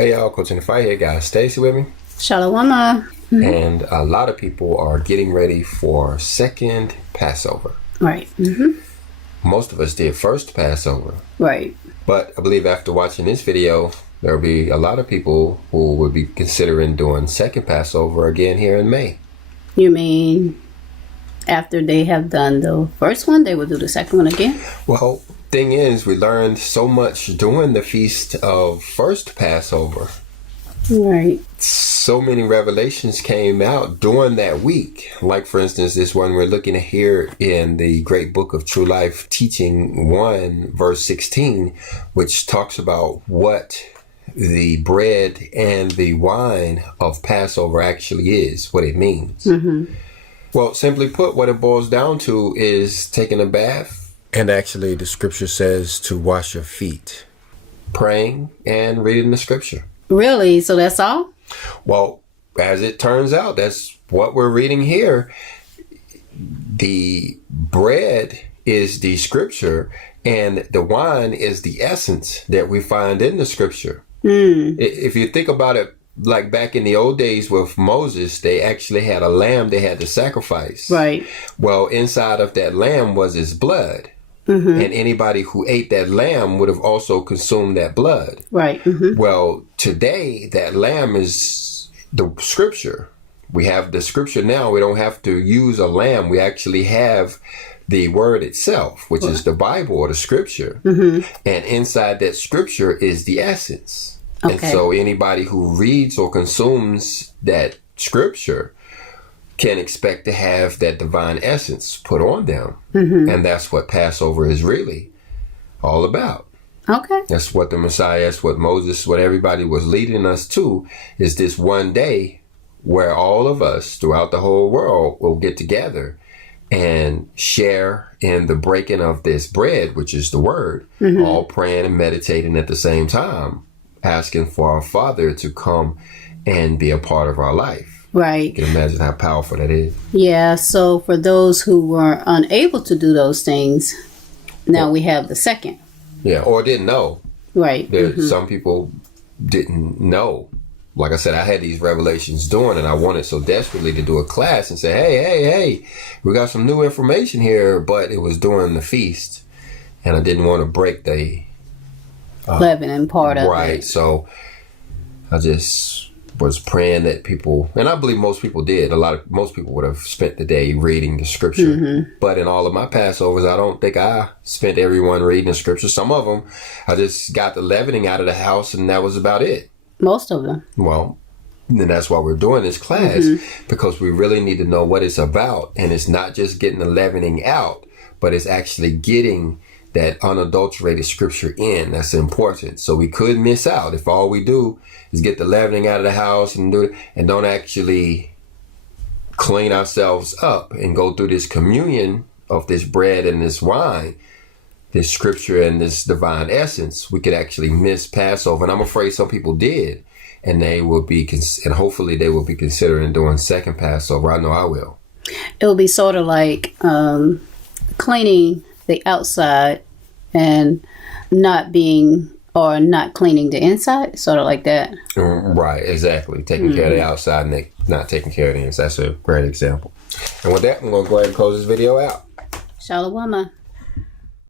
Hey y'all, Coach Inthefight here, guys. Stacy with me. Shalom. And a lot of people are getting ready for Second Passover. Right. Most of us did First Passover. Right. But I believe after watching this video, there will be a lot of people who will be considering doing Second Passover again here in May. You mean after they have done the first one, they will do the second one again? Well, thing is, we learned so much during the feast of First Passover. Right. So many revelations came out during that week. Like, for instance, this one we're looking at here in the great book of True Life, Teaching 1, verse 16, which talks about what the bread and the wine of Passover actually is, what it means. Well, simply put, what it boils down to is taking a bath. And actually, the scripture says to wash your feet, praying and reading the scripture. Really? So that's all? Well, as it turns out, that's what we're reading here. The bread is the scripture, and the wine is the essence that we find in the scripture. If you think about it, like back in the old days with Moses, they actually had a lamb they had to sacrifice. Right. Well, inside of that lamb was his blood. And anybody who ate that lamb would have also consumed that blood. Right. Well, today, that lamb is the scripture. We have the scripture now. We don't have to use a lamb. We actually have the word itself, which is the Bible or the scripture. And inside that scripture is the essence. Okay. And so anybody who reads or consumes that scripture can expect to have that divine essence put on them. And that's what Passover is really all about. Okay. That's what the Messiah, that's what Moses, what everybody was leading us to, is this one day where all of us throughout the whole world will get together and share in the breaking of this bread, which is the word, all praying and meditating at the same time, asking for our Father to come and be a part of our life. Right. You can imagine how powerful that is. Yeah. So for those who were unable to do those things, now we have the second. Yeah, or didn't know. Right. Some people didn't know. Like I said, I had these revelations doing, and I wanted so desperately to do a class and say, hey, we got some new information here, but it was during the feast, and I didn't want to break the leaven part of it. Right. So I just was praying that people, and I believe most people did. Most people would have spent the day reading the scripture. But in all of my Passovers, I don't think I spent everyone reading the scripture. Some of them, I just got the leavening out of the house, and that was about it. Most of them. Well, and that's why we're doing this class, because we really need to know what it's about. And it's not just getting the leavening out, but it's actually getting that unadulterated scripture in. That's important. So we could miss out if all we do is get the leavening out of the house and don't actually clean ourselves up and go through this communion of this bread and this wine, this scripture and this divine essence. We could actually miss Passover. And I'm afraid some people did. And they will be, and hopefully they will be considering doing Second Passover. I know I will. It will be sort of like cleaning the outside and not cleaning the inside, sort of like that. Right, exactly. Taking care of the outside and not taking care of the inside. That's a great example. And with that, I'm going to go ahead and close this video out. Shalom.